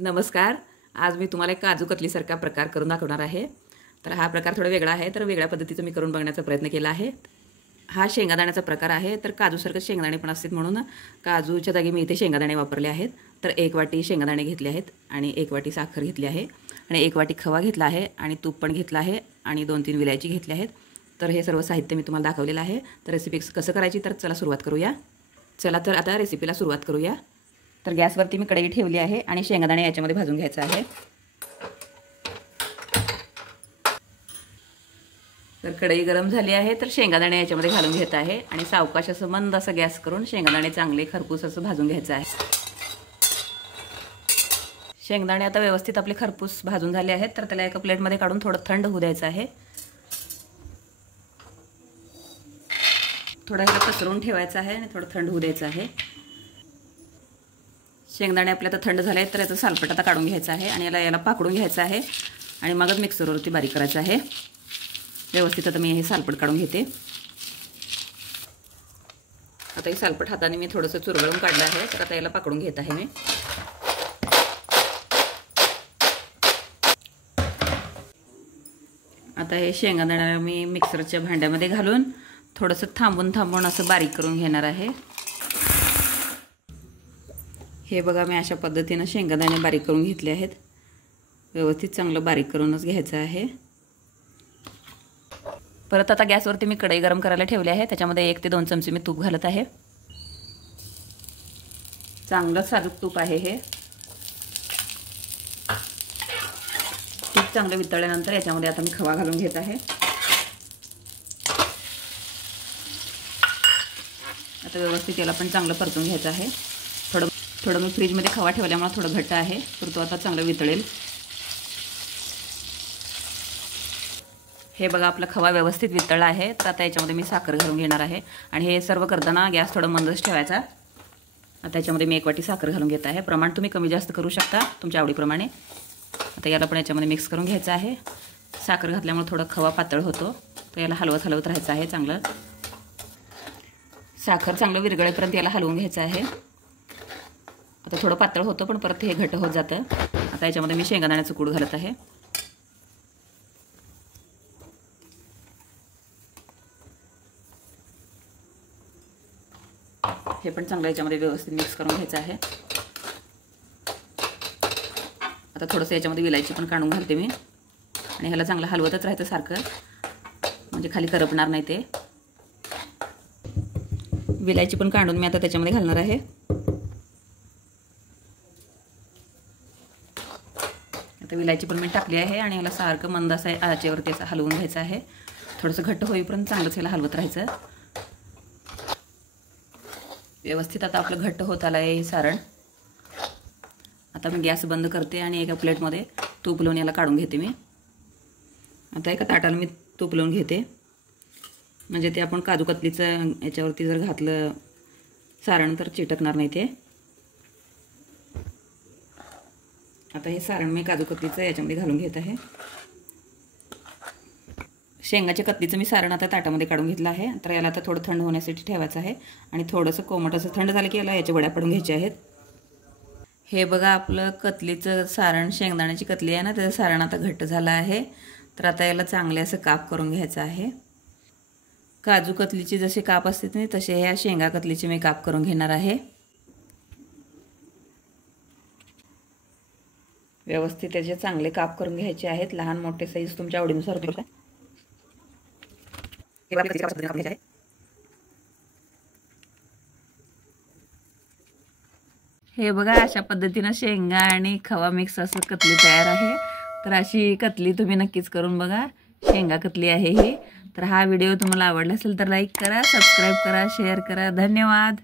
नमस्कार। आज मी तुम्हाला एक काजू कतलीसारखा प्रकार करून दाखवणार आहे। तर हा प्रकार थोडा वेगळा आहे, तर वेगळ्या पद्धतीचा मी करून बघण्याचा प्रयत्न केला आहे। हा शेंगादाण्याचा प्रकार आहे। तर काजूसारखे शेंगदाणे पण असतात म्हणून काजूच्या जागी मी इथे शेंगादाणे वापरले आहेत। तर 1 वाटी शेंगादाणे घेतले आहेत आणि 1 वाटी साखर घेतली आहे आणि 1 वाटी खवा घेतला आहे आणि तूप पण घेतला आहे आणि 2-3 विलायची घेतली आहेत। तर हे सर्व साहित्य मी तुम्हाला दाखवलेलं आहे। तर रेसिपी कसं करायची तर चला सुरुवात करूया। चला तर आता रेसिपीला सुरुवात करूया। तर गॅसवरती मी कढई ठेवली आहे आणि शेंगादाणे याच्यामध्ये भाजून घ्यायचं आहे। तर कढई गरम झाली आहे, तर शेंगादाणे याच्यामध्ये घालून घेत आहे आणि सावकाश असं मंद असं गॅस करून शेंगादाणे चांगले खरपूस असं भाजून घ्यायचं आहे। शेंगदाणे आता व्यवस्थित आपले खरपूस भाजून झाले आहेत, तर त्याला एका प्लेटमध्ये काढून थोडं थंड होऊ द्यायचं आहे। थोडं ह्याला पसरवून ठेवायचं आहे आणि थोडं थंड होऊ द्यायचं आहे। शेंगदाणे आपले आता थंड झाले, तर याचं सालपट आता काढून घ्यायचं आहे आणि याला पाकडून घ्यायचं आहे आणि मगच मिक्सरवरती बारीक करायचं आहे। व्यवस्थित आता मी हे सालपट काढून घेते। आता हे सालपट हाताने मी थोडंसं चुरगळून काढलं आहे, तर आता याला पाकडून घेत आहे मी। आता हे शेंगदाणे मी मिक्सरच्या भांड्यामध्ये घालून थोडंसं थांबून असं बारीक करून घेणार आहे। हे बघा, मी अशा पद्धतीने शेंगदाणे बारीक करून घेतले आहेत। व्यवस्थित चांगलं बारीक करूनच घ्यायचं आहे। परत आता गॅसवरती मी कढई गरम करायला ठेवली आहे, त्याच्यामध्ये 1 ते 2 चमचे मी तूप घालत आहे। चांगलं साजूक तूप आहे हे। तूप चांगलं वितळल्यानंतर याच्यामध्ये आता मी खवा घालून घेत आहे। आता व्यवस्थित याला पण चांगलं परतून घ्यायचं आहे। थोडं मी फ्रीजमध्ये खवा ठेवल्यामुळे थोडं घट्ट आहे, तर तो आता चांगलं वितळेल। हे बघा, आपला खवा व्यवस्थित वितळला आहे, तर आता याच्यामध्ये मी साखर घालून घेणार आहे आणि हे सर्व करताना गॅस थोडं मंदच ठेवायचा। आता याच्यामध्ये मी 1 वाटी साखर घालून घेत आहे। प्रमाण तुम्ही कमी जास्त करू शकता तुमच्या आवडीप्रमाणे। आता याला पण याच्यामध्ये मिक्स करून घ्यायचं आहे। साखर घातल्यामुळे थोडं खवा पातळ होतो, तर याला हलवत राहायचं आहे चांगलं। साखर चांगलं विरघळेपर्यंत याला हलवून घ्यायचं आहे। आता थोडं पातळ होतं, पण परत हे घट्ट होत जातं। आता याच्यामध्ये मी शेंगादाण्याचं कूट घालत आहे। हे पण चांगलं याच्यामध्ये व्यवस्थित मिक्स करून घ्यायचं आहे। आता थोडंसं याच्यामध्ये विलायची पण काढून घालते मी आणि ह्याला चांगलं हलवतच राहायचं सारखं, म्हणजे खाली करपणार नाही ते। विलायची पण काढून मी आता त्याच्यामध्ये घालणार आहे। आता विलायची पण मी टाकली आहे आणि ह्याला सारखं मंद असं आचेवरती असं हलवून घ्यायचं आहे। थोडंसं घट्ट होईपर्यंत चांगलंच ह्याला हलवत राहायचं। व्यवस्थित आता आपलं घट्ट होत आलं आहे हे सारण। आता मी गॅस बंद करते आणि एका प्लेटमध्ये तूप लावून याला काढून घेते मी। आता एका ताटाला मी तूप लावून घेते, म्हणजे ते आपण काजू कतलीचं याच्यावरती जर घातलं सारण तर चिटकणार नाही ते। आता हे सारण मी काजू कतलीचं याच्यामध्ये घालून घेत आहे। शेंगाच्या कतलीचं मी सारण आता ताटामध्ये काढून घेतलं आहे। तर याला आता थोडं थंड होण्यासाठी ठेवायचं आहे आणि थोडंसं कोमट असं थंड झालं की याला याच्या वड्या पडून घ्यायच्या आहेत। हे बघा, आपलं कतलीचं सारण, शेंगदाण्याची कतली आहे ना, त्याचं सारण आता घट्ट झालं आहे। तर आता याला चांगले असं काप करून घ्यायचं आहे। काजू कतलीचे जसे काप असतात ना, तसे ह्या शेंगा कतलीचे मी काप करून घेणार आहे। व्यवस्थित त्याचे चांगले काप करून घ्यायचे आहेत। लहान मोठे साईज तुमच्या आवडीनुसार करू शकता। हे बघा, अशा पद्धतीनं शेंगा आणि खवा मिक्स असं कतली तयार आहे। तर अशी कतली तुम्ही नक्कीच करून बघा। शेंगा कतली आहे ही। तर हा व्हिडिओ तुम्हाला आवडला असेल तर लाईक करा, सबस्क्राईब करा, शेअर करा। धन्यवाद।